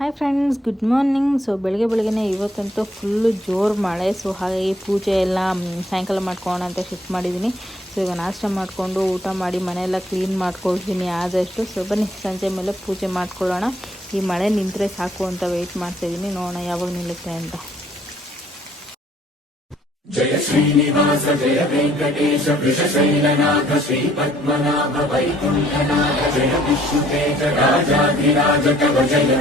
Hi friends, good morning. So ಬೆಳಗ್ಗೆ ಇವತ್ತಂತೂ full ಜೋರು ಮಳೆ. ಸೊ ಹಾಗಾಗಿ ಪೂಜೆ ಎಲ್ಲ ಸಾಯಂಕಾಲ ಮಾಡ್ಕೊಳ್ಳೋಣ ಅಂತ ಶಿಫ್ಟ್ ಮಾಡಿದ್ದೀನಿ. ಸೊ ಈಗ ನಾಷ್ಟ ಮಾಡಿಕೊಂಡು ಊಟ ಮಾಡಿ ಮನೆಯೆಲ್ಲ ಕ್ಲೀನ್ ಮಾಡ್ಕೊಳ್ತೀನಿ ಆದಷ್ಟು. ಸೊ ಬನ್ನಿ ಸಂಜೆ ಮೇಲೆ ಪೂಜೆ ಮಾಡ್ಕೊಳ್ಳೋಣ. ಈ ಮಳೆ ನಿಂತರೆ ಸಾಕು ಅಂತ ವೆಯ್ಟ್ ಮಾಡ್ತಾಯಿದ್ದೀನಿ, ನೋಡೋಣ ಯಾವಾಗ ನಿಲ್ಲುತ್ತೆ ಅಂತ. ಜಯ ಶ್ರೀನಿವಾಸ ಜಯ ವೆಂಕಟೇಶ ವೃಷಶೈಲನಾಥ ಶ್ರೀ ಪದ್ಮನಾಭ ವೈಕುಂಠನಾಥ ಜಯ ವಿಷ್ಣುತೇಜ ರಾಜಾಧಿರಾಜ ಕವ ಜಯ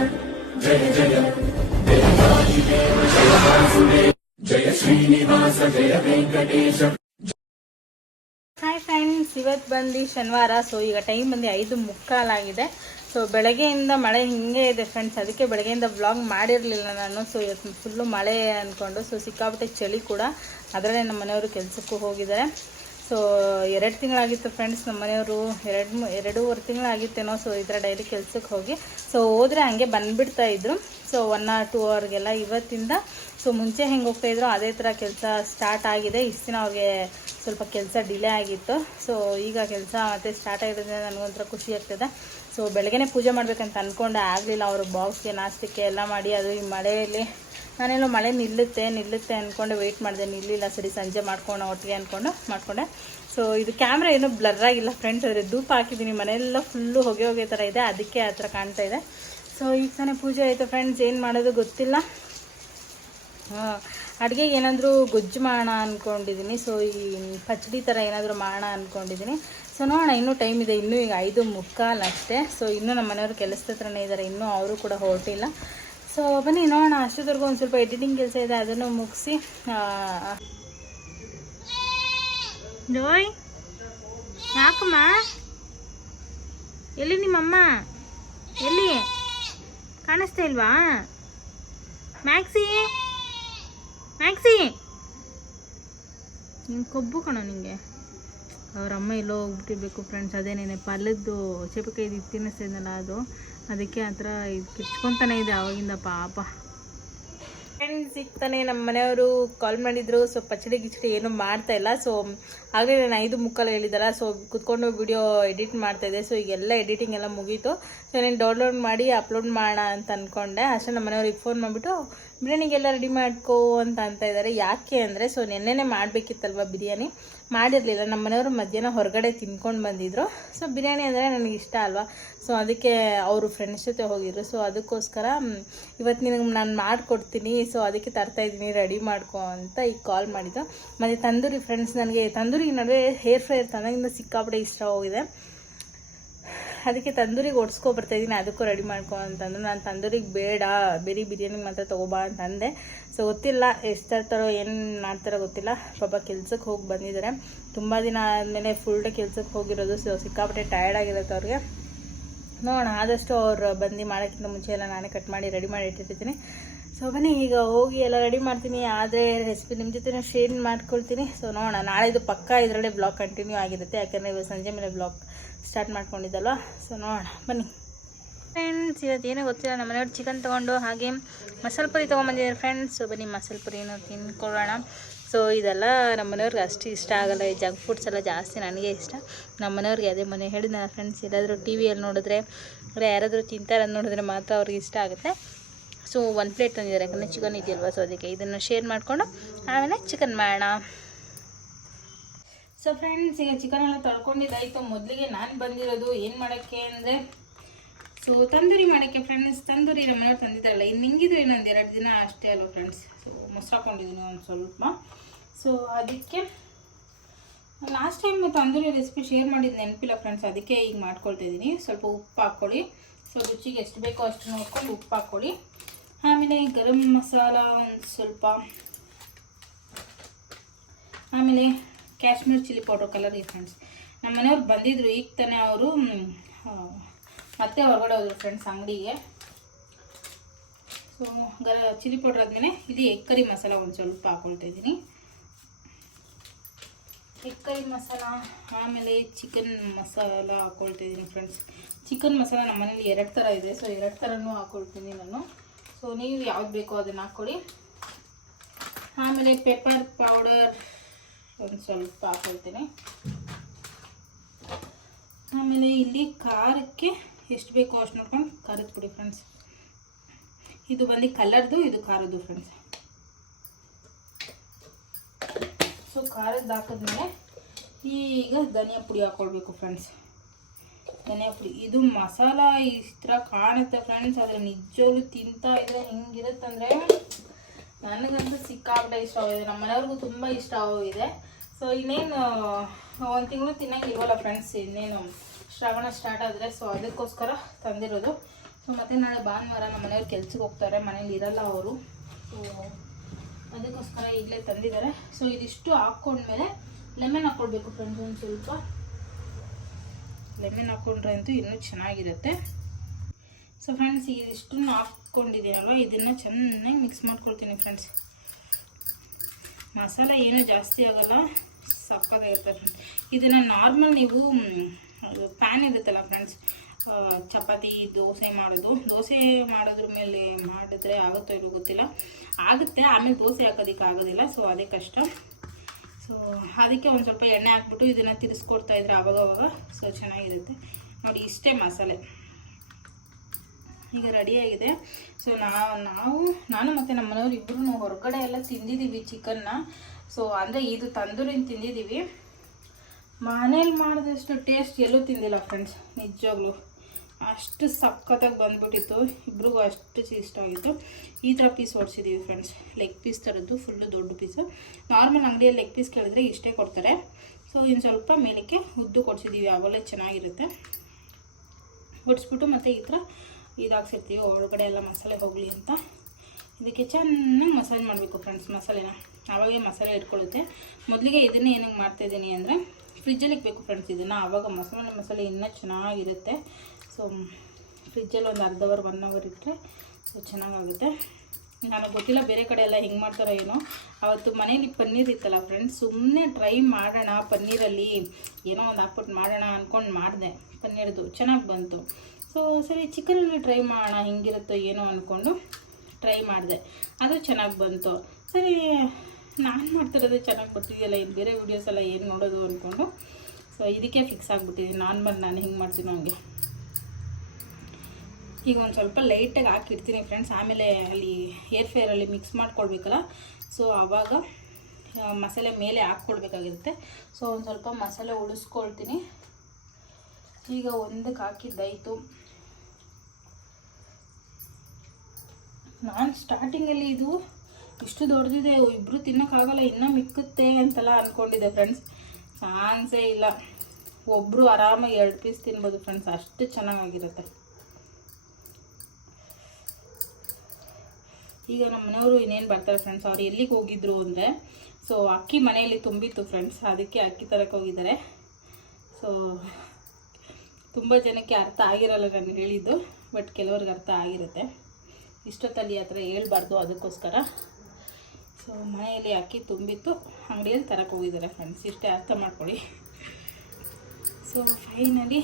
ಜಯ ಜಯ ದೇವಾದಿದೇವ ಜಯ ವಾಸುದೇವ ಜಯ ಶ್ರೀನಿವಾಸ ಜಯ ವೆಂಕಟೇಶ. ಹಾಯ್ ಫ್ರೆಂಡ್ಸ್, ಇವತ್ತು ಬಂದು ಶನಿವಾರ. ಸೊ ಈಗ ಟೈಮ್ ಬಂದು 5:15 ಸೊ ಬೆಳಗ್ಗೆಯಿಂದ ಮಳೆ ಹಿಂಗೆ ಇದೆ ಫ್ರೆಂಡ್ಸ್. ಅದಕ್ಕೆ ಬೆಳಗ್ಗೆಯಿಂದ ವ್ಲಾಗ್ ಮಾಡಿರಲಿಲ್ಲ ನಾನು. ಸೊ ಇವತ್ತು ಫುಲ್ಲು ಮಳೆ ಅಂದ್ಕೊಂಡು. ಸೊ ಸಿಕ್ಕಾಪಟ್ಟೆ ಚಳಿ ಕೂಡ. ಅದರಲ್ಲೇ ನಮ್ಮ ಮನೆಯವರು ಕೆಲಸಕ್ಕೂ ಹೋಗಿದ್ದಾರೆ. ಸೊ 2 ತಿಂಗಳಾಗಿತ್ತು ಫ್ರೆಂಡ್ಸ್, ನಮ್ಮ ಮನೆಯವರು 2.5 ತಿಂಗಳಾಗಿತ್ತೇನೋ. ಸೊ ಈ ಥರ ಡೈಲಿ ಕೆಲಸಕ್ಕೆ ಹೋಗಿ ಸೊ ಹೋದರೆ ಹಂಗೆ ಬಂದುಬಿಡ್ತಾಯಿದ್ರು. ಸೊ 1 or 2 ಅವರ್ಗೆಲ್ಲ ಇವತ್ತಿಂದ. ಸೊ ಮುಂಚೆ ಹೆಂಗೆ ಹೋಗ್ತಾಯಿದ್ರು ಅದೇ ಥರ ಕೆಲಸ ಸ್ಟಾರ್ಟ್ ಆಗಿದೆ. ಇಷ್ಟು ದಿನ ಅವ್ರಿಗೆ ಸ್ವಲ್ಪ ಕೆಲಸ ಡಿಲೇ ಆಗಿತ್ತು. ಸೊ ಈಗ ಕೆಲಸ ಮತ್ತೆ ಸ್ಟಾರ್ಟ್ ಆಗಿರೋದ್ರಿಂದ ನನಗೊಂಥರ ಖುಷಿ ಆಗ್ತದೆ. ಸೊ ಬೆಳಗ್ಗೆ ಪೂಜೆ ಮಾಡಬೇಕಂತ ಅಂದ್ಕೊಂಡೆ, ಆಗಲಿಲ್ಲ. ಅವರು ಬಾಕ್ಸ್ಗೆ ನಾಷ್ಟಕ್ಕೆ ಎಲ್ಲ ಮಾಡಿ, ಅದು ಈ ಮಳೆಯಲ್ಲಿ ನಾನೆಲ್ಲೋ ಮಳೆ ನಿಲ್ಲುತ್ತೆ ಅಂದ್ಕೊಂಡೆ ವೆಯ್ಟ್ ಮಾಡಿದೆ. ನಿಲ್ಲಿಲ್ಲ. ಸರಿ ಸಂಜೆ ಮಾಡ್ಕೊಳ್ಳೋಣ ಒಟ್ಟಿಗೆ ಮಾಡ್ಕೊಂಡೆ. ಸೊ ಇದು ಕ್ಯಾಮ್ರಾ ಏನೂ ಬ್ಲರ್ ಆಗಿಲ್ಲ ಫ್ರೆಂಡ್ಸ್, ಆದರೆ ಧೂಪ ಹಾಕಿದ್ದೀನಿ. ಮನೆಯೆಲ್ಲ ಫುಲ್ಲು ಹೊಗೆ ಥರ ಇದೆ, ಅದಕ್ಕೆ ಆ ಥರ ಕಾಣ್ತಾ ಇದೆ. ಸೊ ಈಗ ತಾನೇ ಪೂಜೆ ಆಯಿತು ಫ್ರೆಂಡ್ಸ್. ಏನು ಮಾಡೋದು ಗೊತ್ತಿಲ್ಲ. ಅಡುಗೆಗೆ ಏನಾದರೂ ಗೊಜ್ಜು ಮಾಡೋಣ ಅಂದ್ಕೊಂಡಿದ್ದೀನಿ. ಸೊ ಈ ಪಚ್ಚಡಿ ಥರ ಏನಾದರೂ ಮಾಡೋಣ ಅಂದ್ಕೊಂಡಿದ್ದೀನಿ. ಸೊ ನೋಡೋಣ, ಇನ್ನೂ ಟೈಮ್ ಇದೆ. ಇನ್ನೂ ಈಗ 5:15 ಅಷ್ಟೇ. ಸೊ ಇನ್ನೂ ನಮ್ಮ ಮನೆಯವರು ಕೆಲಸದ ಹತ್ರನೇ ಇದ್ದಾರೆ, ಇನ್ನೂ ಅವರು ಕೂಡ ಹೊರಟಿಲ್ಲ. ಸೊ ಬನ್ನಿ ನೋಡೋಣ. ಅಷ್ಟೊತ್ತವರೆಗೂ ಒಂದು ಸ್ವಲ್ಪ ಎಡಿಟಿಂಗ್ ಕೆಲಸ ಇದೆ, ಅದನ್ನು ಮುಗಿಸಿ. ಡೋಯ್ ಯಾಕಮ್ಮ, ಎಲ್ಲಿ ನಿಮ್ಮಮ್ಮ? ಎಲ್ಲಿ ಕಾಣಿಸ್ತಾ ಇಲ್ವಾ? ಮ್ಯಾಕ್ಸಿ ನಿಂಗೆ ಕೊಬ್ಬು ಕಣೋ ನಿಂಗೆ. ಅವರಮ್ಮ ಎಲ್ಲೋ ಹೋಗ್ಬಿಟ್ಟಿರ್ಬೇಕು ಫ್ರೆಂಡ್ಸ್. ಅದೇನೇನೆ ಪಲ್ಲದ್ದು ಚೇಪಕಾಯಿ ತಿನ್ನಿಸ್ತಿದ್ನಲ್ಲ, ಅದಕ್ಕೆ ಆ ಥರ ಕಿರ್ಚ್ಕೊತಾನೆ ಇದೆ ಆವಾಗಿಂದ ಪಾಪ. ಫ್ರೆಂಡ್ಸ್ ಸಿಗ್ತಾನೆ ನಮ್ಮ ಮನೆಯವರು ಕಾಲ್ ಮಾಡಿದ್ರು. ಸೊ ಪಚ್ಚಡಿ ಗಿಚ್ಚಡಿ ಏನೂ ಮಾಡ್ತಾಯಿಲ್ಲ. ಸೊ ಆಗಲೇ ನಾನು 5:15 ಹೇಳಿದ್ದಲ್ಲ. ಸೊ ಕುತ್ಕೊಂಡು ವಿಡಿಯೋ ಎಡಿಟ್ ಮಾಡ್ತಾಯಿದ್ದೆ. ಸೊ ಈಗೆಲ್ಲ ಎಡಿಟಿಂಗ್ ಎಲ್ಲ ಮುಗೀತು. ಸೊ ನಾನು ಡೌನ್ಲೋಡ್ ಮಾಡಿ ಅಪ್ಲೋಡ್ ಮಾಡೋಣ ಅಂತ ಅಂದ್ಕೊಂಡೆ. ಅಷ್ಟೇ ನಮ್ಮ ಮನೆಯವ್ರಿಗೆ ಫೋನ್ ಮಾಡಿಬಿಟ್ಟು ಬಿರಿಯಾನಿಗೆಲ್ಲ ರೆಡಿ ಮಾಡ್ಕೋ ಅಂತ ಇದ್ದಾರೆ. ಯಾಕೆ ಅಂದರೆ ಸೊ ನೆನ್ನೆನೇ ಮಾಡಬೇಕಿತ್ತಲ್ವ ಬಿರಿಯಾನಿ, ಮಾಡಿರಲಿಲ್ಲ. ನಮ್ಮ ಮನೆಯವರು ಮಧ್ಯಾಹ್ನ ಹೊರಗಡೆ ತಿನ್ಕೊಂಡು ಬಂದಿದ್ರು. ಸೊ ಬಿರಿಯಾನಿ ಅಂದರೆ ನನಗೆ ಇಷ್ಟ ಅಲ್ವಾ. ಸೊ ಅದಕ್ಕೆ ಅವರು ಫ್ರೆಂಡ್ಸ್ ಜೊತೆ ಹೋಗಿದ್ರು. ಸೊ ಅದಕ್ಕೋಸ್ಕರ ಇವತ್ತು ನಿನಗೆ ನಾನು ಮಾಡಿಕೊಡ್ತೀನಿ, ಸೊ ಅದಕ್ಕೆ ತರ್ತಾಯಿದ್ದೀನಿ, ರೆಡಿ ಮಾಡ್ಕೊ ಅಂತ ಈಗ ಕಾಲ್ ಮಾಡಿದ್ದು. ಮತ್ತು ತಂದೂರಿ ಫ್ರೆಂಡ್ಸ್, ನನಗೆ ತಂದೂರಿ ನಡುವೆ ಹೇರ್ ಫ್ರೈಯರ್ ತಂದಾಗಿಂದ ಸಿಕ್ಕಾಪಟ್ಟೆ ಇಷ್ಟ ಹೋಗಿದೆ. ಅದಕ್ಕೆ ತಂದೂರಿಗೆ ಓಡಿಸ್ಕೊಬರ್ತಾಯಿದ್ದೀನಿ, ಅದಕ್ಕೂ ರೆಡಿ ಮಾಡ್ಕೊ ಅಂತಂದ್ರು. ನಾನು ತಂದೂರಿಗೆ ಬೇಡ, ಬೇರೆ ಬಿರಿಯಾನಿ ಮಾತ್ರ ತೊಗೊಬಾ ಅಂತಂದೆ. ಸೊ ಗೊತ್ತಿಲ್ಲ ಎಷ್ಟು ತರ್ತಾರೋ ಏನು ಮಾಡ್ತಾರೋ ಗೊತ್ತಿಲ್ಲ. ಪಾಪ ಕೆಲ್ಸಕ್ಕೆ ಹೋಗಿ ಬಂದಿದ್ದಾರೆ, ತುಂಬ ದಿನ ಆದಮೇಲೆ ಫುಲ್ ಡೇ ಕೆಲ್ಸಕ್ಕೆ ಹೋಗಿರೋದು. ಸೊ ಸಿಕ್ಕಾಪಟ್ಟೆ ಟಯರ್ಡ್ ಆಗಿರುತ್ತೆ ಅವ್ರಿಗೆ. ನೋಡೋಣ, ಆದಷ್ಟು ಅವ್ರು ಬಂದು ಮಾಡೋಕ್ಕಿಂತ ಮುಂಚೆ ಎಲ್ಲ ನಾನೇ ಕಟ್ ಮಾಡಿ ರೆಡಿ ಮಾಡಿ ಇಟ್ಟಿರ್ತೀನಿ. ಸೊ ಬನ್ನಿ ಈಗ ಹೋಗಿ ಎಲ್ಲ ರೆಡಿ ಮಾಡ್ತೀನಿ. ಆದರೆ ರೆಸಿಪಿ ನಿಮ್ಮ ಜೊತೆ ಶೇರ್ ಮಾಡ್ಕೊಳ್ತೀನಿ. ಸೊ ನೋಡೋಣ, ನಾಳೆದು ಪಕ್ಕ ಇದರಲ್ಲೇ ಬ್ಲಾಗ್ ಕಂಟಿನ್ಯೂ ಆಗಿರುತ್ತೆ, ಯಾಕಂದರೆ ಇವತ್ತು ಸಂಜೆ ಮೇಲೆ ಬ್ಲಾಗ್ ಸ್ಟಾರ್ಟ್ ಮಾಡ್ಕೊಂಡಿದ್ದಲ್ವ. ಸೊ ನೋಡೋಣ ಬನ್ನಿ ಫ್ರೆಂಡ್ಸ್. ಇವತ್ತೇನೋ ಗೊತ್ತಿಲ್ಲ, ನಮ್ಮ ಮನೆಯವ್ರು ಚಿಕನ್ ತೊಗೊಂಡು ಹಾಗೆ ಮಸಾಲೆ ಪುರಿ ತೊಗೊಂಬಂದಿದ್ದಾರೆ ಫ್ರೆಂಡ್ಸ್. ಸೊ ಬನ್ನಿ ಮಸಾಲೆ ಪುರಿನೂ ತಿನ್ಕೊಳ್ಳೋಣ. ಸೊ ಇದೆಲ್ಲ ನಮ್ಮ ಮನೆಯವ್ರಿಗೆ ಅಷ್ಟು ಇಷ್ಟ ಆಗಲ್ಲ. ಈ ಜಂಕ್ ಫುಡ್ಸ್ ಎಲ್ಲ ಜಾಸ್ತಿ ನನಗೆ ಇಷ್ಟ. ನಮ್ಮ ಮನೆಯವ್ರಿಗೆ ಅದೇ ಮನೆ ಹೇಳಿದ ಫ್ರೆಂಡ್ಸ್, ಎಲ್ಲಾದರೂ ಟಿ ವಿಯಲ್ಲಿ ನೋಡಿದ್ರೆ ಯಾರಾದರೂ ತಿಂತಾರೆ ನೋಡಿದ್ರೆ ಮಾತ್ರ ಅವ್ರಿಗೆ ಇಷ್ಟ ಆಗುತ್ತೆ. ಸೊ 1 ಪ್ಲೇಟ್ ತಂದಿದ್ದಾರೆ, ಯಾಕಂದರೆ ಚಿಕನ್ ಇದೆಯಲ್ವ. ಸೊ ಅದಕ್ಕೆ ಇದನ್ನು ಶೇರ್ ಮಾಡಿಕೊಂಡು ಆಮೇಲೆ ಚಿಕನ್ ಮಾಡೋಣ. ಸೊ ಫ್ರೆಂಡ್ಸ್, ಈಗ ಚಿಕನ್ ಎಲ್ಲ ತೊಳ್ಕೊಂಡಿದ್ದಾಯಿತು. ಮೊದಲಿಗೆ ನಾನು ಬಂದಿರೋದು ಏನು ಮಾಡೋಕ್ಕೆ ಅಂದರೆ ಸೊ ತಂದೂರಿ ಮಾಡೋಕ್ಕೆ ಫ್ರೆಂಡ್ಸ್. ತಂದೂರಿ ನಮ್ಮ ಮನೆಯವ್ರು ತಂದಿದ್ದಾರಲ್ಲ, ಇನ್ನು ಹಿಂಗಿದ್ರೆ ಇನ್ನೊಂದು 2 ದಿನ ಅಷ್ಟೇ ಅಲ್ವ ಫ್ರೆಂಡ್ಸ್. ಸೊ ಮೊಸರು ಹಾಕೊಂಡಿದ್ದೀನಿ ಒಂದು ಸ್ವಲ್ಪ. ಸೊ ಅದಕ್ಕೆ last time tandoori recipe share ಮಾಡಿದ್ದು ನೆನಪಿಲ್ಲ ಫ್ರೆಂಡ್ಸ್, ಅದಕ್ಕೆ ಈಗ ಮಾಡ್ಕೊಳ್ತಾ ಇದ್ದೀನಿ. ಸ್ವಲ್ಪ ಉಪ್ಪು ಹಾಕ್ಕೊಳ್ಳಿ. ಸೊ ರುಚಿಗೆ ಎಷ್ಟು ಬೇಕೋ ಅಷ್ಟು ನೋಡ್ಕೊಂಡು ಉಪ್ಪು ಹಾಕ್ಕೊಳ್ಳಿ. ಆಮೇಲೆ ಗರಂ ಮಸಾಲ ಒಂದು ಸ್ವಲ್ಪ, ಆಮೇಲೆ ಕಾಶ್ಮೀರ್ ಚಿಲ್ಲಿ ಪೌಡರ್ ಕಲರ್ಗೆ ಫ್ರೆಂಡ್ಸ್. ನಮ್ಮ ಮನೆಯವ್ರು ಬಂದಿದ್ದರು ಈಗ ತಾನೇ. ಅವರು ಮತ್ತೆ ಹೊರಗಡೆ ಹೋದ್ರು ಫ್ರೆಂಡ್ಸ್ ಅಂಗಡಿಗೆ. ಸೊ ಚಿಲ್ಲಿ ಪೌಡ್ರ್ ಆದಮೇಲೆ ಇದು ಎಗ್ ಕರಿ ಮಸಾಲ ಒಂದು ಸ್ವಲ್ಪ ಹಾಕ್ಕೊಳ್ತಾ ಇದ್ದೀನಿ. ಎಗ್ ಕರಿ ಮಸಾಲ, ಆಮೇಲೆ ಚಿಕನ್ ಮಸಾಲ ಹಾಕ್ಕೊಳ್ತಾ ಇದ್ದೀನಿ ಫ್ರೆಂಡ್ಸ್. ಚಿಕನ್ ಮಸಾಲ ನಮ್ಮ ಮನೇಲಿ 2 ಥರ ಇದೆ. ಸೊ 2 ಥರನೂ ಹಾಕ್ಕೊಳ್ತೀನಿ ನಾನು. ಸೊ ನೀವು ಯಾವ್ದು ಬೇಕೋ ಅದನ್ನು ಹಾಕ್ಕೊಳ್ಳಿ. ಆಮೇಲೆ ಪೆಪ್ಪರ್ ಪೌಡರ್ ಒಂದು ಸ್ವಲ್ಪ ಹಾಕ್ಕೊಳ್ತೀನಿ. ಆಮೇಲೆ ಇಲ್ಲಿ ಖಾರಕ್ಕೆ ಎಷ್ಟು ಬೇಕೋ ಅಷ್ಟು ನೋಡ್ಕೊಂಡು ಖಾರದ ಪುಡಿ ಫ್ರೆಂಡ್ಸ್. ಇದು ಬಂದು ಕಲರ್ದು, ಇದು ಖಾರದ್ದು ಫ್ರೆಂಡ್ಸ್. ಸೊ ಖಾರದ್ದು ಹಾಕಿದ್ಮೇಲೆ ಈಗ ಧನಿಯಾ ಪುಡಿ ಹಾಕ್ಕೊಳ್ಬೇಕು ಫ್ರೆಂಡ್ಸ್. ಧನಿಯಾ ಪುಡಿ ಇದು ಮಸಾಲ ಈ ಥರ ಕಾಣುತ್ತೆ ಫ್ರೆಂಡ್ಸ್, ಆದರೆ ನಿಜವಾಗ್ಲೂ ತಿಂತಾ ಇದ್ರೆ ಹೆಂಗಿರುತ್ತಂದರೆ ನನಗಂತೂ ಸಿಕ್ಕಾಪಟ್ಟೆ ಇಷ್ಟ ಆಗೋಗಿದೆ, ನಮ್ಮ ಮನೆಯವ್ರಿಗೂ ತುಂಬ ಇಷ್ಟ ಆಗೋಗಿದೆ. ಸೊ ಇನ್ನೇನು 1 ತಿಂಗಳು ತಿನ್ನೋಂಗಿಲ್ವಲ್ಲ ಫ್ರೆಂಡ್ಸ್, ಇನ್ನೇನು ಶ್ರಾವಣ ಸ್ಟಾರ್ಟ್ ಆದರೆ. ಸೊ ಅದಕ್ಕೋಸ್ಕರ ತಂದಿರೋದು. ಸೊ ಮತ್ತು ನಾಳೆ ಭಾನುವಾರ ನಮ್ಮ ಮನೆಯವ್ರು ಕೆಲ್ಸಕ್ಕೆ ಹೋಗ್ತಾರೆ, ಮನೇಲಿ ಇರಲ್ಲ ಅವರು. ಸೊ ಅದಕ್ಕೋಸ್ಕರ ಈಗಲೇ ತಂದಿದ್ದಾರೆ. ಸೊ ಇದಿಷ್ಟು ಹಾಕ್ಕೊಂಡ್ಮೇಲೆ ಲೆಮನ್ ಹಾಕ್ಕೊಳ್ಬೇಕು ಫ್ರೆಂಡ್ಸ್. ಒಂದು ಸ್ವಲ್ಪ ಲೆಮನ್ ಹಾಕ್ಕೊಂಡ್ರೆ ಅಂತೂ ಇನ್ನೂ ಚೆನ್ನಾಗಿರುತ್ತೆ. ಸೊ ಫ್ರೆಂಡ್ಸ್ ಇದಿಷ್ಟನ್ನು ಹಾಕ್ಕೊಂಡಿದ್ದೀನಲ್ವ, ಇದನ್ನು ಚೆನ್ನಾಗಿ ಮಿಕ್ಸ್ ಮಾಡ್ಕೊಳ್ತೀನಿ ಫ್ರೆಂಡ್ಸ್. ಮಸಾಲೆ ಏನೂ ಜಾಸ್ತಿ ಆಗೋಲ್ಲ, ಸಕ್ಕತ್ತಾಗಿರುತ್ತೆ ಫ್ರೆಂಡ್ಸ್. ಇದನ್ನು ನಾರ್ಮಲ್ ನೀವು ಪ್ಯಾನ್ ಇರುತ್ತಲ್ಲ ಫ್ರೆಂಡ್ಸ್, ಚಪಾತಿ ದೋಸೆ ಮಾಡೋದ್ರ ಮೇಲೆ ಮಾಡಿದ್ರೆ ಆಗುತ್ತೋ ಇಲ್ಲೋ ಗೊತ್ತಿಲ್ಲ, ಆಗುತ್ತೆ. ಆಮೇಲೆ ದೋಸೆ ಹಾಕೋದಕ್ಕೆ ಆಗೋದಿಲ್ಲ. ಸೊ ಅದೇ ಕಷ್ಟ. ಸೊ ಅದಕ್ಕೆ ಒಂದು ಸ್ವಲ್ಪ ಎಣ್ಣೆ ಹಾಕ್ಬಿಟ್ಟು ಇದನ್ನು ತಿರ್ಸ್ಕೊಡ್ತಾ ಇದ್ರೆ ಆವಾಗವಾಗ ಸೊ ಚೆನ್ನಾಗಿರುತ್ತೆ ನೋಡಿ. ಇಷ್ಟೇ ಮಸಾಲೆ ಈಗ ರೆಡಿಯಾಗಿದೆ. ಸೊ ನಾನು ಮತ್ತು ನಮ್ಮ ಮನೆಯವ್ರು ಇಬ್ಬರೂ ಹೊರಗಡೆ ಎಲ್ಲ ತಿಂದಿದ್ದೀವಿ ಚಿಕನ್ನ. ಸೊ ಅಂದರೆ ಇದು ತಂದೂರಿನ ತಿಂದಿದ್ದೀವಿ, ಮನೇಲಿ ಮಾಡಿದಷ್ಟು ಟೇಸ್ಟ್ ಎಲ್ಲೂ ತಿಂದಿಲ್ಲ ಫ್ರೆಂಡ್ಸ್. ನಿಜವಾಗ್ಲೂ ಅಷ್ಟು ಸಖತ್ತಾಗಿ ಬಂದ್ಬಿಟ್ಟಿತ್ತು, ಇಬ್ರಿಗೂ ಅಷ್ಟು ಇಷ್ಟ ಆಗಿತ್ತು. ಈ ಥರ ಪೀಸ್ ಓಡಿಸಿದ್ದೀವಿ ಫ್ರೆಂಡ್ಸ್, ಲೆಗ್ ಪೀಸ್ ಥರದ್ದು ಫುಲ್ಲು ದೊಡ್ಡ ಪೀಸು. ನಾರ್ಮಲ್ ಅಂಗಡಿಯಲ್ಲಿ ಲೆಗ್ ಪೀಸ್ ಕೇಳಿದ್ರೆ ಇಷ್ಟೇ ಕೊಡ್ತಾರೆ. ಸೊ ಇನ್ನು ಸ್ವಲ್ಪ ಮೇಲಕ್ಕೆ ಉದ್ದು ಕೊಡಿಸಿದ್ದೀವಿ, ಆವಾಗಲೇ ಚೆನ್ನಾಗಿರುತ್ತೆ. ಹೊಡಿಸ್ಬಿಟ್ಟು ಮತ್ತು ಈ ಥರ ಇದಾಗ್ಸಿರ್ತೀವಿ ಒಳಗಡೆ ಎಲ್ಲ ಮಸಾಲೆ ಹೋಗಲಿ ಅಂತ. ಇದಕ್ಕೆ ಚೆನ್ನಾಗಿ ಮಸಾಲೆ ಮಾಡಬೇಕು ಫ್ರೆಂಡ್ಸ್, ಮಸಾಲೆನ ಆವಾಗೇ ಮಸಾಲೆ ಇಟ್ಕೊಳ್ಳುತ್ತೆ. ಮೊದಲಿಗೆ ಇದನ್ನೇ ಏನಕ್ಕೆ ಮಾಡ್ತಾಯಿದ್ದೀನಿ ಅಂದರೆ ಫ್ರಿಜ್ಜಲ್ಲಿ ಇಕ್ಬೇಕು ಫ್ರೆಂಡ್ಸ್ ಇದನ್ನು, ಆವಾಗ ಮಸಾಲೆ ಇನ್ನೂ ಚೆನ್ನಾಗಿರುತ್ತೆ. ಸೊ ಫ್ರಿಜ್ಜಲ್ಲಿ ಒಂದು ಅರ್ಧ ಅವರ್ 1 ಅವರ್ ಇಟ್ಟರೆ ಸೊ ಚೆನ್ನಾಗಾಗುತ್ತೆ. ನನಗೆ ಗೊತ್ತಿಲ್ಲ ಬೇರೆ ಕಡೆ ಎಲ್ಲ ಹೆಂಗೆ ಮಾಡ್ತಾರೋ ಏನೋ. ಅವತ್ತು ಮನೇಲಿ ಪನ್ನೀರ್ ಇತ್ತಲ್ಲ ಫ್ರೆಂಡ್ಸ್, ಸುಮ್ಮನೆ ಟ್ರೈ ಮಾಡೋಣ ಪನ್ನೀರಲ್ಲಿ ಏನೋ ಒಂದು ಹಾಕ್ಬಿಟ್ಟು ಮಾಡೋಣ ಅಂದ್ಕೊಂಡು ಮಾಡಿದೆ. ಪನ್ನೀರ್ದು ಚೆನ್ನಾಗಿ ಬಂತು. ಸೊ ಸರಿ ಚಿಕನಲ್ಲಿ ಟ್ರೈ ಮಾಡೋಣ ಹೆಂಗಿರುತ್ತೋ ಏನೋ ಅಂದ್ಕೊಂಡು ಟ್ರೈ ಮಾಡಿದೆ, ಅದು ಚೆನ್ನಾಗಿ ಬಂತು. ಸರಿ ನಾನು ಮಾಡ್ತಿರೋದೇ ಚೆನ್ನಾಗಿ ಬರ್ತಿದೆಯಲ್ಲ, ಇನ್ನು ಬೇರೆ ವೀಡಿಯೋಸ್ ಎಲ್ಲ ಏನು ನೋಡೋದು ಅಂದ್ಕೊಂಡು ಸೊ ಇದಕ್ಕೆ ಫಿಕ್ಸ್ ಆಗಿಬಿಟ್ಟಿದ್ದೀನಿ. ನಾನು ಹಿಂಗೆ ಮಾಡ್ತೀನೋ ಹಂಗೆ. ಈಗ ಒಂದು ಸ್ವಲ್ಪ ಲೈಟಾಗಿ ಹಾಕಿಡ್ತೀನಿ ಫ್ರೆಂಡ್ಸ್, ಆಮೇಲೆ ಅಲ್ಲಿ ಏರ್ ಫ್ರೈರಲ್ಲಿ ಮಿಕ್ಸ್ ಮಾಡ್ಕೊಳ್ಬೇಕಲ್ಲ, ಸೊ ಆವಾಗ ಮಸಾಲೆ ಮೇಲೆ ಹಾಕ್ಕೊಳ್ಬೇಕಾಗಿರುತ್ತೆ. ಸೊ ಒಂದು ಸ್ವಲ್ಪ ಮಸಾಲೆ ಉಳಿಸ್ಕೊಳ್ತೀನಿ. ಈಗ ಒಂದಕ್ಕೆ ಹಾಕಿದ್ದಾಯಿತು. ನಾನು ಸ್ಟಾರ್ಟಿಂಗಲ್ಲಿ ಇದು ಇಷ್ಟು ದೊಡ್ಡದಿದೆ, ಇಬ್ಬರು ತಿನ್ನೋಕ್ಕಾಗಲ್ಲ, ಇನ್ನೂ ಮಿಕ್ಕುತ್ತೆ ಅಂತೆಲ್ಲ ಅಂದ್ಕೊಂಡಿದ್ದೆ ಫ್ರೆಂಡ್ಸ್. ಚಾನ್ಸೇ ಇಲ್ಲ, ಒಬ್ಬರು ಆರಾಮಾಗಿ 2 ಪೀಸ್ ತಿನ್ಬೋದು ಫ್ರೆಂಡ್ಸ್, ಅಷ್ಟು ಚೆನ್ನಾಗಿರುತ್ತೆ. ಈಗ ನಮ್ಮ ಮನೆಯವರು ಇನ್ನೇನು ಬರ್ತಾರೆ ಫ್ರೆಂಡ್ಸ್, ಅವ್ರು ಎಲ್ಲಿಗೆ ಹೋಗಿದ್ರು ಅಂದರೆ ಸೊ ಅಕ್ಕಿ ಮನೆಯಲ್ಲಿ ತುಂಬಿತ್ತು ಫ್ರೆಂಡ್ಸ್, ಅದಕ್ಕೆ ಅಕ್ಕಿ ತರಕ್ಕೆ ಹೋಗಿದ್ದಾರೆ. ಸೊ ತುಂಬ ಜನಕ್ಕೆ ಅರ್ಥ ಆಗಿರಲ್ಲ ನಾನು ಹೇಳಿದ್ದು, ಬಟ್ ಕೆಲವ್ರಿಗೆ ಅರ್ಥ ಆಗಿರುತ್ತೆ. ಇಷ್ಟೊತ್ತಲ್ಲಿ ಆ ಥರ ಹೇಳ್ಬಾರ್ದು, ಅದಕ್ಕೋಸ್ಕರ. ಸೊ ಮನೆಯಲ್ಲಿ ಅಕ್ಕಿ ತುಂಬಿತ್ತು, ಅಂಗಡಿಯಲ್ಲಿ ತರಕ್ಕೆ ಹೋಗಿದ್ದಾರೆ ಫ್ರೆಂಡ್ಸ್, ಇಷ್ಟೇ ಅರ್ಥ ಮಾಡ್ಕೊಳ್ಳಿ. ಸೊ ಫೈನಲಿ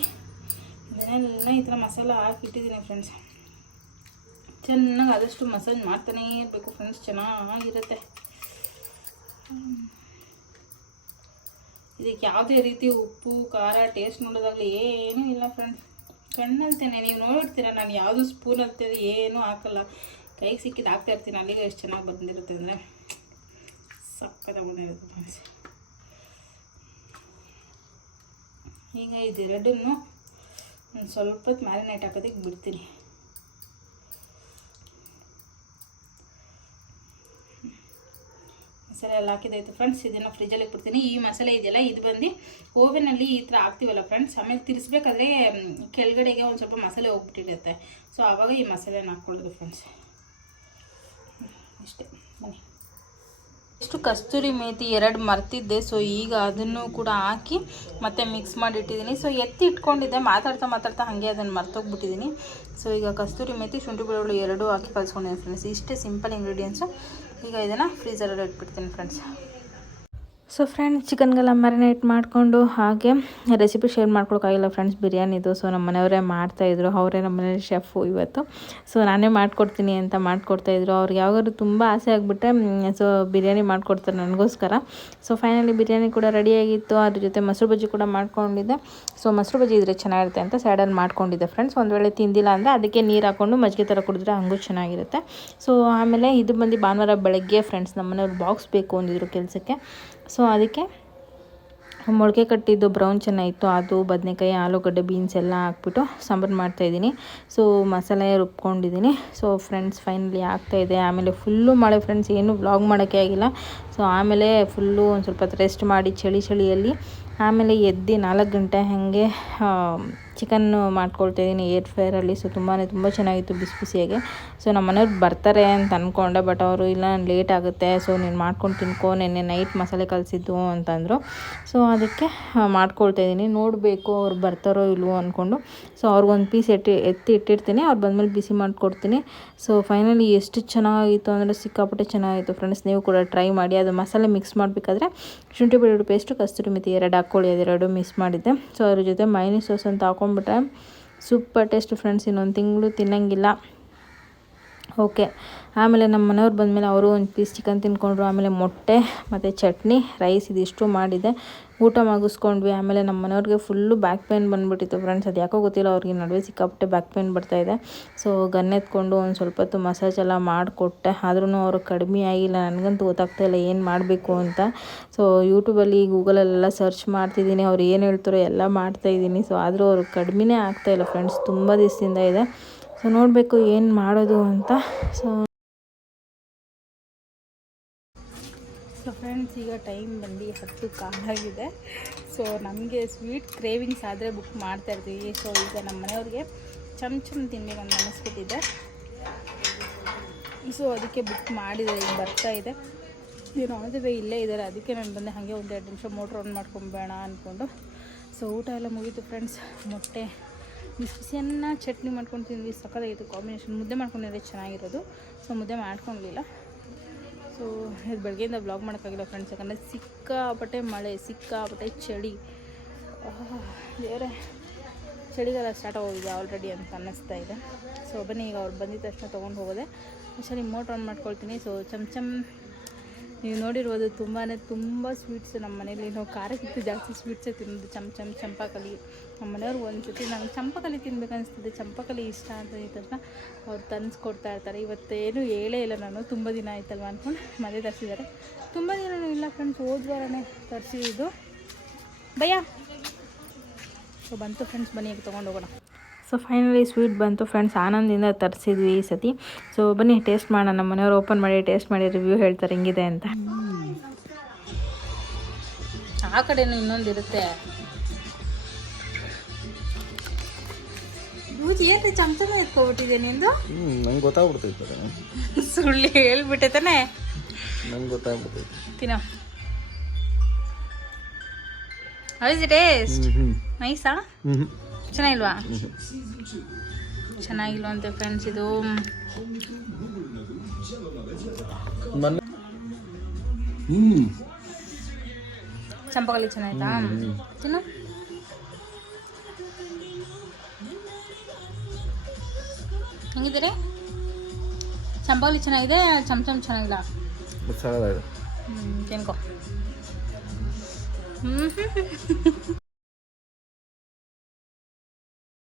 ಇದನ್ನೆಲ್ಲ ಈ ಥರ ಮಸಾಲ ಹಾಕಿಟ್ಟಿದ್ದೀನಿ ಫ್ರೆಂಡ್ಸ್. ಚೆನ್ನಾಗಿ ಆದಷ್ಟು ಮಸಾಜ್ ಮಾಡ್ತಾನೇ ಇರಬೇಕು ಫ್ರೆಂಡ್ಸ್, ಚೆನ್ನಾಗಿರುತ್ತೆ. ಇದಕ್ಕೆ ಯಾವುದೇ ರೀತಿ ಉಪ್ಪು ಖಾರ ಟೇಸ್ಟ್ ನೋಡೋದಾಗಲಿ ಏನೂ ಇಲ್ಲ ಫ್ರೆಂಡ್ಸ್. ಕಣ್ಣಲ್ತೇನೆ ನೀವು ನೋಡಿರ್ತೀರ, ನಾನು ಯಾವುದು ಸ್ಪೂನ್ ಹತ್ತಿದೆ ಏನೂ ಹಾಕಲ್ಲ, ಕೈಗೆ ಸಿಕ್ಕಿದ್ದು ಹಾಕ್ತಾ ಇರ್ತೀನಿ. ಅಲ್ಲಿಗೆ ಎಷ್ಟು ಚೆನ್ನಾಗಿ ಬಂದಿರುತ್ತೆ ಅಂದರೆ ಸಕ್ಕತ್ತಾಗಿ ಬಂದಿರುತ್ತೆ ಫ್ರೆಂಡ್ಸ್. ಈಗ ಇದೆರಡನ್ನು ಒಂದು ಸ್ವಲ್ಪ ಹೊತ್ತು ಮ್ಯಾರಿನೇಟ್ ಹಾಕೋದಕ್ಕೆ ಬಿಡ್ತೀನಿ. ಮಸಾಲೆ ಎಲ್ಲ ಹಾಕಿದಾಯ್ತು ಫ್ರೆಂಡ್ಸ್, ಇದನ್ನು ಫ್ರಿಜ್ಜಲ್ಲಿ ಇಟ್ಬಿಡ್ತೀನಿ. ಈ ಮಸಾಲೆ ಇದೆಯಲ್ಲ, ಇದು ಬಂದು ಓವೆನಲ್ಲಿ ಈ ಥರ ಹಾಕ್ತೀವಲ್ಲ ಫ್ರೆಂಡ್ಸ್, ಆಮೇಲೆ ತಿರ್ಸ್ಬೇಕಾದ್ರೆ ಕೆಳಗಡೆಗೆ ಒಂದು ಸ್ವಲ್ಪ ಮಸಾಲೆ ಹೋಗ್ಬಿಟ್ಟಿರುತ್ತೆ. ಸೊ ಆವಾಗ ಈ ಮಸಾಲೆನ ಹಾಕ್ಕೊಳ್ಳೋದು ಫ್ರೆಂಡ್ಸ್. ಇಷ್ಟೇ. ಬನ್ನಿ, ಇಷ್ಟು ಕಸ್ತೂರಿ ಮೇಥಿ 2 ಮರ್ತಿದ್ದೆ. ಸೊ ಈಗ ಅದನ್ನು ಕೂಡ ಹಾಕಿ ಮತ್ತೆ ಮಿಕ್ಸ್ ಮಾಡಿ ಇಟ್ಟಿದ್ದೀನಿ. ಸೊ ಎತ್ತಿ ಇಟ್ಕೊಂಡಿದ್ದೆ, ಮಾತಾಡ್ತಾ ಹಾಗೆ ಅದನ್ನು ಮರ್ತೋಗ್ಬಿಟ್ಟಿದ್ದೀನಿ. ಸೊ ಈಗ ಕಸ್ತೂರಿ ಮೇಥಿ ಶುಂಠಿ ಬೆಳ್ಳುಳ್ಳಿ 2 ಹಾಕಿ ಕಲಿಸ್ಕೊಂಡಿದ್ದೀನಿ ಫ್ರೆಂಡ್ಸ್. ಇಷ್ಟೇ ಸಿಂಪಲ್ ಇಂಗ್ರೀಡಿಯೆಂಟ್ಸು. ಈಗ ಇದನ್ನು ಫ್ರೀಝರಲ್ಲಿ ಇಟ್ಬಿಡ್ತೀನಿ ಫ್ರೆಂಡ್ಸ್. ಸೊ ಫ್ರೆಂಡ್ಸ್ ಚಿಕನ್ಗೆಲ್ಲ ಮ್ಯಾರಿನೇಟ್ ಮಾಡಿಕೊಂಡು ಹಾಗೆ ರೆಸಿಪಿ ಶೇರ್ ಮಾಡ್ಕೊಳಕ್ಕಾಗಿಲ್ಲ ಫ್ರೆಂಡ್ಸ್ ಬಿರಿಯಾನಿದು. ಸೊ ನಮ್ಮ ಮನೆಯವರೇ ಮಾಡ್ತಾಯಿದ್ರು, ಅವರೇ ನಮ್ಮ ಮನೆ ಶೆಫು ಇವತ್ತು. ಸೊ ನಾನೇ ಮಾಡಿಕೊಡ್ತೀನಿ ಅಂತ ಮಾಡಿಕೊಡ್ತಾಯಿದ್ರು. ಅವ್ರಿಗೆ ಯಾವಾಗಾದ್ರು ತುಂಬ ಆಸೆ ಆಗಿಬಿಟ್ಟೆ ಸೊ ಬಿರಿಯಾನಿ ಮಾಡಿಕೊಡ್ತಾರೆ ನನಗೋಸ್ಕರ. ಸೊ ಫೈನಲಿ ಬಿರಿಯಾನಿ ಕೂಡ ರೆಡಿಯಾಗಿತ್ತು. ಅದ್ರ ಜೊತೆ ಮೊಸರು ಬಜ್ಜಿ ಕೂಡ ಮಾಡ್ಕೊಂಡಿದ್ದೆ. ಸೊ ಮೊಸರು ಬಜ್ಜಿ ಇದ್ರೆ ಚೆನ್ನಾಗಿರುತ್ತೆ ಅಂತ ಸೈಡಲ್ಲಿ ಮಾಡ್ಕೊಂಡಿದ್ದೆ ಫ್ರೆಂಡ್ಸ್. ಒಂದು ವೇಳೆ ತಿಂದಿಲ್ಲ ಅಂದರೆ ಅದಕ್ಕೆ ನೀರು ಹಾಕ್ಕೊಂಡು ಮಜ್ಜಿಗೆ ಥರ ಕುಡಿದ್ರೆ ಹಂಗೂ ಚೆನ್ನಾಗಿರುತ್ತೆ. ಸೊ ಆಮೇಲೆ ಇದು ಬಂದು ಭಾನುವಾರ ಬೆಳಗ್ಗೆ ಫ್ರೆಂಡ್ಸ್ ನಮ್ಮ ಮನೆಯವ್ರು ಬಾಕ್ಸ್ ಬೇಕು ಅಂದಿದ್ರು ಕೆಲಸಕ್ಕೆ. ಸೊ ಅದಕ್ಕೆ ಮೊಳಕೆ ಕಟ್ಟಿದ್ದು ಬ್ರೌನ್ ಚೆನ್ನಾಗಿತ್ತು, ಅದು ಬದನೆಕಾಯಿ ಆಲೂಗಡ್ಡೆ ಬೀನ್ಸ್ ಎಲ್ಲ ಹಾಕ್ಬಿಟ್ಟು ಸಾಂಬಾರು ಮಾಡ್ತಾಯಿದ್ದೀನಿ. ಸೊ ಮಸಾಲೆ ರುಬ್ಕೊಂಡಿದ್ದೀನಿ. ಸೊ ಫ್ರೆಂಡ್ಸ್ ಫೈನಲಿ ಆಗ್ತಾಯಿದೆ. ಆಮೇಲೆ ಫುಲ್ಲು ಮಳೆ ಫ್ರೆಂಡ್ಸ್, ಏನು ವ್ಲಾಗ್ ಮಾಡೋಕ್ಕೆ ಆಗಿಲ್ಲ. ಸೊ ಆಮೇಲೆ ಫುಲ್ಲು ಒಂದು ಸ್ವಲ್ಪ ರೆಸ್ಟ್ ಮಾಡಿ ಚಳಿಯಲ್ಲಿ ಆಮೇಲೆ ಎದ್ದು 4 ಗಂಟೆ ಹಾಗೆ ಚಿಕನ್ನು ಮಾಡ್ಕೊಳ್ತಾಯಿದ್ದೀನಿ ಏರ್ ಫ್ರೈರಲ್ಲಿ. ಸೊ ತುಂಬ ಚೆನ್ನಾಗಿತ್ತು ಬಿಸಿ ಬಿಸಿಯಾಗೆ. ಸೊ ನಮ್ಮ ಮನೆಯವ್ರು ಬರ್ತಾರೆ ಅಂತ ಅಂದ್ಕೊಂಡೆ, ಬಟ್ ಅವರು ಇಲ್ಲ ಲೇಟ್ ಆಗುತ್ತೆ, ಸೊ ನೀನು ಮಾಡ್ಕೊಂಡು ತಿನ್ಕೋ, ನೆನ್ನೆ ನೈಟ್ ಮಸಾಲೆ ಕಲಸಿದ್ದು ಅಂತಂದರು. ಸೊ ಅದಕ್ಕೆ ಮಾಡ್ಕೊಳ್ತಾಯಿದ್ದೀನಿ. ನೋಡಬೇಕು ಅವ್ರು ಬರ್ತಾರೋ ಇಲ್ವೋ ಅಂದ್ಕೊಂಡು. ಸೊ ಅವ್ರಿಗೊಂದು ಪೀಸ್ ಎತ್ತಿ ಇಟ್ಟಿರ್ತೀನಿ, ಅವ್ರು ಬಂದಮೇಲೆ ಬಿಸಿ ಮಾಡಿಕೊಡ್ತೀನಿ. ಸೊ ಫೈನಲಿ ಎಷ್ಟು ಚೆನ್ನಾಗಿತ್ತು ಅಂದರೆ ಸಿಕ್ಕಾಪಟ್ಟೆ ಚೆನ್ನಾಗಿತ್ತು ಫ್ರೆಂಡ್ಸ್. ನೀವು ಕೂಡ ಟ್ರೈ ಮಾಡಿ. ಅದು ಮಸಾಲೆ ಮಿಕ್ಸ್ ಮಾಡಬೇಕಾದ್ರೆ ಶುಂಠಿ ಬೆಳ್ಳುಳ್ಳಿ ಪೇಸ್ಟು ಕಸ್ತೂರಿ ಮೆಥಿ 2 ಹಾಕ್ಕೊಳ್ಳಿ, ಅದೆರಡು ಮಿಕ್ಸ್ ಮಾಡಿದ್ದೆ. ಸೊ ಅದ್ರ ಜೊತೆ ಮೈನಸ್ ಸಾಸ್ ಅಂತ ಹಾಕೊಂಡ್ಬಿಟ್ರೆ ಸೂಪರ್ ಟೇಸ್ಟ್ ಫ್ರೆಂಡ್ಸ್. ಇನ್ನೊಂದು ತಿಂಗಳು ತಿನ್ನಂಗಿಲ್ಲ. ಓಕೆ, ಆಮೇಲೆ ನಮ್ಮ ಮನೆಯವ್ರು ಬಂದಮೇಲೆ ಅವರು ಒಂದು ಪೀಸ್ ಚಿಕನ್ ತಿನ್ಕೊಂಡ್ರು. ಆಮೇಲೆ ಮೊಟ್ಟೆ ಮತ್ತು ಚಟ್ನಿ ರೈಸ್ ಇದಿಷ್ಟು ಮಾಡಿದೆ, ಊಟ ಮುಗಿಸ್ಕೊಂಡ್ವಿ. ಆಮೇಲೆ ನಮ್ಮ ಮನೆಯವ್ರಿಗೆ ಫುಲ್ಲು ಬ್ಯಾಕ್ ಪೇನ್ ಬಂದುಬಿಟ್ಟಿತ್ತು ಫ್ರೆಂಡ್ಸ್. ಅದು ಯಾಕೋ ಗೊತ್ತಿಲ್ಲ, ಅವ್ರಿಗೆ ನಡುವೆ ಸಿಕ್ಕಾಪಟ್ಟೆ ಬ್ಯಾಕ್ ಪೇನ್ ಬರ್ತಾಯಿದೆ. ಸೊ ಗನ್ನೆತ್ಕೊಂಡು ಒಂದು ಸ್ವಲ್ಪ ಹೊತ್ತು ಮಸಾಜ್ ಎಲ್ಲ ಮಾಡಿಕೊಟ್ಟೆ, ಆದ್ರೂ ಅವರು ಕಡಿಮೆ ಆಗಿಲ್ಲ. ನನಗಂತೂ ಗೊತ್ತಾಗ್ತಾಯಿಲ್ಲ ಏನು ಮಾಡಬೇಕು ಅಂತ. ಸೊ ಯೂಟ್ಯೂಬಲ್ಲಿ ಗೂಗಲಲ್ಲೆಲ್ಲ ಸರ್ಚ್ ಮಾಡ್ತಿದ್ದೀನಿ, ಅವ್ರು ಏನು ಹೇಳ್ತಾರೋ ಎಲ್ಲ ಮಾಡ್ತಾಯಿದ್ದೀನಿ. ಸೊ ಆದರೂ ಅವ್ರಿಗೆ ಕಡಿಮೆನೇ ಆಗ್ತಾಯಿಲ್ಲ ಫ್ರೆಂಡ್ಸ್, ತುಂಬ ದಿವಸದಿಂದ ಇದೆ. ಸೊ ನೋಡಬೇಕು ಏನು ಮಾಡೋದು ಅಂತ. ಸೊ ಫ್ರೆಂಡ್ಸ್ ಈಗ ಟೈಮ್ ಬಂದು 10 ಕಾಲಾಗಿದೆ. ಸೊ ನಮಗೆ ಸ್ವೀಟ್ ಕ್ರೇವಿಂಗ್ಸ್ ಆದರೆ ಬುಕ್ ಮಾಡ್ತಾಯಿರ್ತೀವಿ. ಸೊ ಈಗ ನಮ್ಮ ಮನೆಯವ್ರಿಗೆ ಚಮ್ ತಿನ್ಬೇಕು ಅಂತ ಅನ್ನಿಸ್ಬಿಟ್ಟಿದೆ. ಸೊ ಅದಕ್ಕೆ ಬುಕ್ ಮಾಡಿದೆ, ಈಗ ಬರ್ತಾಯಿದೆ. ಏನು ಆನ್ ಇಲ್ಲೇ ಇದ್ದಾರೆ, ಅದಕ್ಕೆ ನಾನು ಬಂದೆ ಹಾಗೆ ಒಂದು 2 ನಿಮಿಷ ಮೋಟ್ರ್ ಆನ್ ಮಾಡ್ಕೊಂಬೇಡ ಅಂದ್ಕೊಂಡು. ಸೊ ಊಟ ಎಲ್ಲ ಮುಗೀತು ಫ್ರೆಂಡ್ಸ್. ಮೊಟ್ಟೆ ಬಿಸಿಯನ್ನ ಚಟ್ನಿ ಮಾಡ್ಕೊಂಡು ತಿಂದ್ವಿ, ಸಕ್ಕತ್ತಾಗಿತ್ತು ಕಾಂಬಿನೇಷನ್. ಮುದ್ದೆ ಮಾಡ್ಕೊಂಡಿದ್ರೆ ಚೆನ್ನಾಗಿರೋದು. ಸೊ ಮುದ್ದೆ ಮಾಡ್ಕೊಂಡಿಲ್ಲ. ಸೊ ಇದು ಬೆಳಗ್ಗೆಯಿಂದ ಬ್ಲಾಗ್ ಮಾಡೋಕ್ಕಾಗಿಲ್ಲ ಫ್ರೆಂಡ್ಸ್, ಯಾಕಂದರೆ ಸಿಕ್ಕಾಪಟ್ಟೆ ಮಳೆ, ಸಿಕ್ಕಾಪಟ್ಟೆ ಚಳಿ. ದೇವರೇ, ಚಳಿಗಾಲ ಸ್ಟಾರ್ಟ್ ಆಗೋಗಿದೆ ಆಲ್ರೆಡಿ ಅಂತ ಅನ್ನಿಸ್ತಾ ಇದೆ. ಸೊ ಬನ್ನಿ ಈಗ ಅವ್ರು ಬಂದಿದ್ದ ತಕ್ಷಣ ತೊಗೊಂಡು ಹೋಗೋದೆ. ಅಷ್ಟೇ ಮೋಟ್ರ್ ಆನ್ ಮಾಡ್ಕೊಳ್ತೀನಿ. ಸೊ ಚಮ್ ನೀವು ನೋಡಿರ್ಬೋದು ತುಂಬ ಸ್ವೀಟ್ಸು ನಮ್ಮ ಮನೇಲಿ. ನಾವು ಖಾರಕ್ಕಿಂತ ಜಾಸ್ತಿ ಸ್ವೀಟ್ಸೇ ತಿನ್ನೋದು. ಚಂಪಾಕಲಿ. ನಮ್ಮ ಮನೆಯವ್ರಿಗೆ ಒಂದು ಸತಿ ನಂಗೆ ಚಂಪಾಕಲಿ ತಿನ್ಬೇಕನ್ನಿಸ್ತದೆ, ಚಂಪಾಕಲಿ ಇಷ್ಟ ಅಂತ ಈ ತಕ್ಷಣ ಅವ್ರು ತಂದಿಸ್ಕೊಡ್ತಾ ಇರ್ತಾರೆ. ಇವತ್ತೇನು ಹೇಳೇ ಇಲ್ಲ ನಾನು, ತುಂಬ ದಿನ ಆಯ್ತಲ್ವ ಅಂದ್ಕೊಂಡು ಮನೆ ತರಿಸಿದ್ದಾರೆ. ತುಂಬ ದಿನವೂ ಇಲ್ಲ ಫ್ರೆಂಡ್ಸ್, ಹೋದ್ವಾರನೇ ತರಿಸಿದ್ದು ಭಯ್ಯ. ಸೊ ಬಂತು ಫ್ರೆಂಡ್ಸ್, ಬನ್ನಿ ಈಗ ತೊಗೊಂಡು ಹೋಗೋಣ. ಸೊ ಫೈನಲಿ ಸ್ವೀಟ್ ಬಂತು ಫ್ರೆಂಡ್ಸ್, ಆನಂದಿಂದ ತರಿಸಿದ್ವಿ ಈ ಸತಿ. ಸೊ ಬನ್ನಿ ಟೇಸ್ಟ್ ಮಾಡೋಣ. ನಮ್ಮ ಮನೆಯವ್ರು ಓಪನ್ ಮಾಡಿ ಟೇಸ್ಟ್ ಮಾಡಿ ರಿವ್ಯೂ ಹೇಳ್ತಾರೆ ಹೆಂಗಿದೆ ಅಂತ. ಆ ಕಡೆನೂ ಇನ್ನೊಂದಿರುತ್ತೆ. ಏನು ಚಮಚನ ಎತ್ಕೊಬಿಟ್ಟಿದೆ ನಿಂದು? ನಂಗೆ ಗೊತ್ತಾಗ್ಬಿಡ್ತೈತೆ. ಸುಳ್ಳು ಹೇಳ್ಬಿಟ್ಟೆ ತಾನೆ? ನಂಗೆ ಗೊತ್ತಾಗ್ಬಿಡ್ತೈತೆ. ತಿನ್ನೋ. How is it taste? ನೈಸಾ? ಚೆನ್ನಾಗಿಲ್ವಾ? ಚೆನ್ನಾಗಿಲ್ವ ಅಂತೆ ಫ್ರೆಂಡ್ಸ್ ಇದು. ಚಂಪಾಕಲಿ ಚೆನ್ನಾಯ್ತಾ? ತಿನ್ನು. ಹೆಂಗಿದ್ದೀರಿ? ಚಂಪಾಕಲಿ ಚೆನ್ನಾಗಿದೆ, ಚಮಚಮ್ ಚೆನ್ನಾಗಿಲ್ಲ. ಚೆನ್ನಾಗಿದೆ. ತಿನ್ಕೋ.